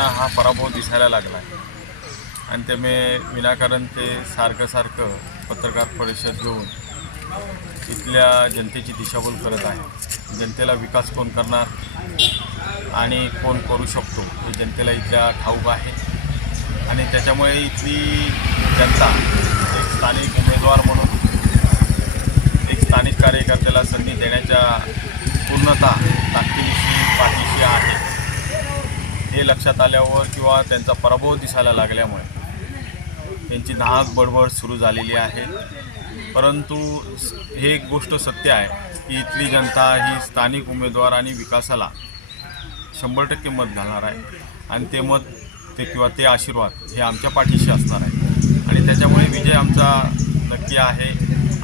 जनतेना हा पराभव दिसायला लागला आहे आणि त्यामुळे विनाकारण ते सारखं पत्रकार परिषद घेऊन इथल्या जनतेची दिशाभूल करत आहे. जनतेला विकास कोण करणार आणि कोण करू शकतो हे जनतेला इथल्या ठाऊक आहे आणि त्याच्यामुळे इथली जनता एक स्थानिक उमेदवार म्हणून एक स्थानिक कार्यकर्त्याला संधी देण्याच्या पूर्णतः ताकदीनिशी पाठीशी आहे हे लक्षात आल्यावर किंवा त्यांचा पराभव दिसायला लागल्यामुळे त्यांची नाहक बडबड सुरू झालेली आहे. परंतु हे एक गोष्ट सत्य आहे की इथली जनता ही स्थानिक उमेदवार आणि विकासाला 100% मत घालणार आहे आणि ते मत किंवा ते आशीर्वाद हे आमच्या पाठीशी असणार आहे आणि त्याच्यामुळे विजय आमचा नक्की आहे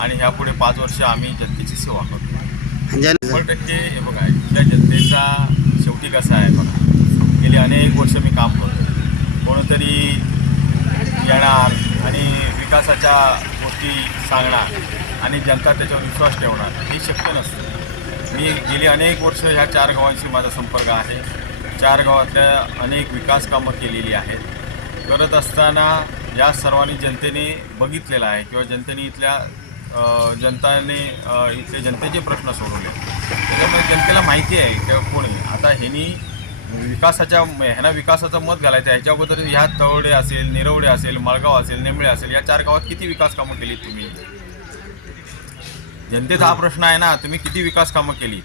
आणि ह्यापुढे 5 वर्ष आम्ही जनतेची सेवा करतो. 100% हे बघा, इथल्या जनतेचा शेवटी कसा आहे बघा, गेली अनेक वर्ष मी काम करतो. कोणतरी येणार आणि विकासाच्या गोष्टी सांगणार आणि जनता त्याच्यावर विश्वास ठेवणार हे शक्य नसतं. मी गेली अनेक वर्ष ह्या 4 गावांशी माझा संपर्क आहे. 4 गावातल्या अनेक विकास कामं केलेली आहेत. करत असताना या सर्वांनी जनतेने बघितलेलं आहे किंवा जनतेने इथले जनतेचे प्रश्न सोडवले. त्याच्यामुळे जनतेला माहिती आहे की कोणी आता ह्यांना विकासाचं मत घालायचं आहे. ह्याच्या अगोदर ह्या तवडे असेल, निरवडे असेल, मळगाव असेल, नेमळे असेल, या 4 गावात किती विकास कामं केली तुम्ही? जनतेचा हा प्रश्न आहे ना, तुम्ही किती विकास कामं केली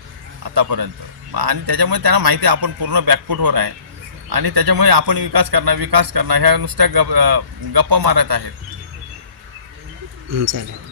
आतापर्यंत? आणि त्याच्यामुळे त्यांना माहिती आहे आपण पूर्ण बॅकफूटवर आहे आणि त्याच्यामुळे आपण विकास करणार ह्या नुसत्या गप्पा मारत आहेत. चालेल.